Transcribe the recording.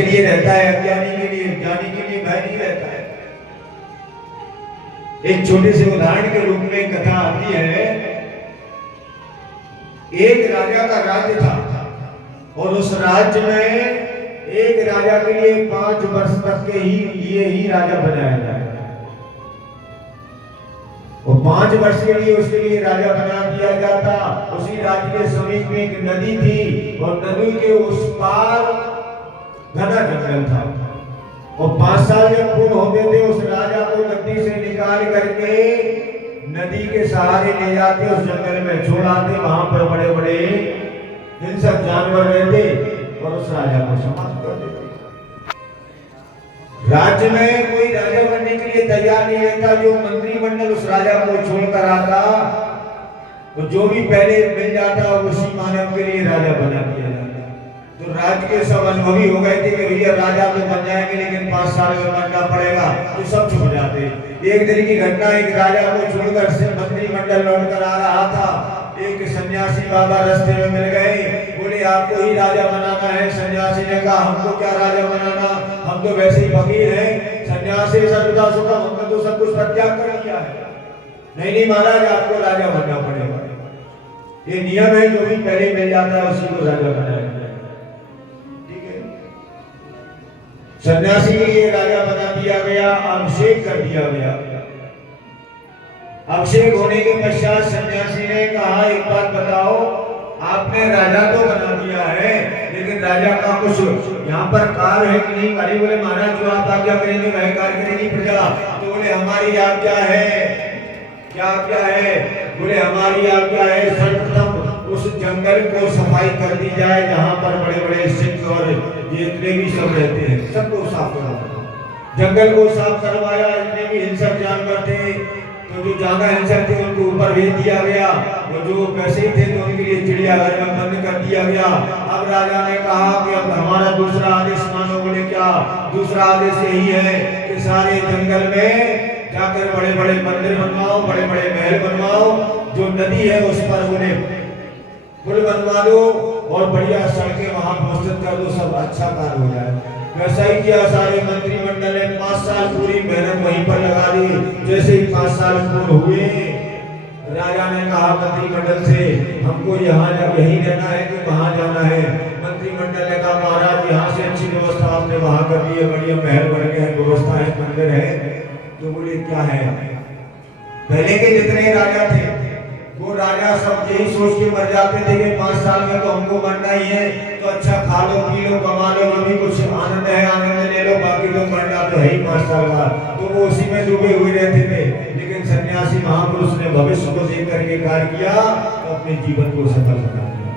के लिए रहता है, अज्ञानी के लिए, ज्ञानी के लिए भय नहीं रहता है। एक छोटे से उदाहरण के रूप में कथा आती है। एक राजा का राज्य था और उस राज्य में एक राजा के लिए 5 वर्ष तक के लिए ही राजा बनाया जाए, और 5 वर्ष के लिए उसके लिए राजा बना दिया जाता। उसी राज्य के समीप में एक नदी थी और नदी के उस पार घना जंगल था, और 5 साल जब पूर्ण होते थे उस राजा को गद्दी से निकाल करके नदी के सहारे ले जाते, उस जंगल में छोड़ाते। वहां पर बड़े बड़े हिंसक जानवर रहते और उस राजा को समाप्त कर देते। राज्य में कोई राजा बनने के लिए तैयार नहीं रहता। जो मंत्रिमंडल उस राजा को छोड़कर आता, तो जो भी पहले मिल जाता उसी मानव के लिए राजा बना दिया जाता। तो राज्य के सब अनुभवी हो गए थे कि भैया राजा तो बन जाएंगे, लेकिन 5 साल में बनना पड़ेगा, तो सब छुप जाते। एक दिन की घटना, एक राजा को छोड़कर से मंत्रिमंडल लौटकर आ रहा था। एक सन्यासी बाबा रास्ते में मिल गए, बोले आपको ही राजा बनाना है। सन्यासी ने कहा हमको क्या राजा बनाना, हम तो वैसे ही फकीर हैं। सन्यासी सर्वदा सुखम, हमने तो सब कुछ त्याग कर लिया है। नहीं महाराज, आपको राजा बनना पड़ेगा। ये नियम है, जो भी पहले मिल जाता है उसी को राजा बनाया जाता है। ठीक है, सन्यासी के लिए राजा बना दिया गया, अभिषेक कर दिया गया। अभिषेक होने के पश्चात सन्यासी ने कहा एक बात बताओ, आपने राजा तो बना दिया है, लेकिन राजा का कुछ यहाँ पर कार्य है कि नहीं? अरे बोले महाराज जो आप आज्ञा करेंगे वह कार्य करेगी प्रजा। तो बोले हमारी आज्ञा है। क्या आज्ञा है? बोले हमारी आज्ञा है सर्वप्रथम उस जंगल को सफाई कर दी जाए जहाँ पर बड़े बड़े सिंह और जितने भी सब रहते हैं सबको साफ करवाया। जंगल को साफ करवाया। जितने भी हिंसक जानवर थे, तो जो ज्यादा हिंसक थे उनको ऊपर भेज दिया गया, और जो वैसे ही थे तो उनके लिए चिड़ियाघर में बंद कर दिया गया। अब राजा ने कहा कि अब हमारा दूसरा आदेश मानो। बोले क्या? दूसरा आदेश यही है कि सारे जंगल में जाकर बड़े बड़े मंदिर बनवाओ, बड़े बड़े महल बनवाओ। जो नदी है उस पर बोले पुल बनवा दो और बढ़िया सड़कें वहां प्रस्तुत कर दो, सब अच्छा कार्य हो जाए। वैसा ही किया। सारे मंत्रिमंडल ने 5 साल पूरी मेहनत वहीं पर लगा दी। जैसे ही 5 साल पूर्ण हुए, राजा ने कहा मंत्रिमंडल से हमको यहाँ यही रहना है कि वहां जाना है? मंत्रिमंडल ने कहा महाराज यहाँ से अच्छी व्यवस्था आपने वहां कर दी है, बढ़िया महल बन गए हैं, व्यवस्था है, मंदिर है। तो बोले क्या है? पहले के जितने राजा थे वो राजा सब यही सोच के मर जाते थे कि 5 साल में तो हमको मरना ही है, तो अच्छा खा लो पी लो कमा लो, जो भी कुछ आनंद है आनंद ले लो, बाकी तो मरना तो है ही 5 साल बाद। तो वो उसी में डूबे हुए रहते थे। लेकिन सन्यासी महापुरुष ने भविष्य को देख करके कार्य किया, तो अपने जीवन को सफल बना दिया।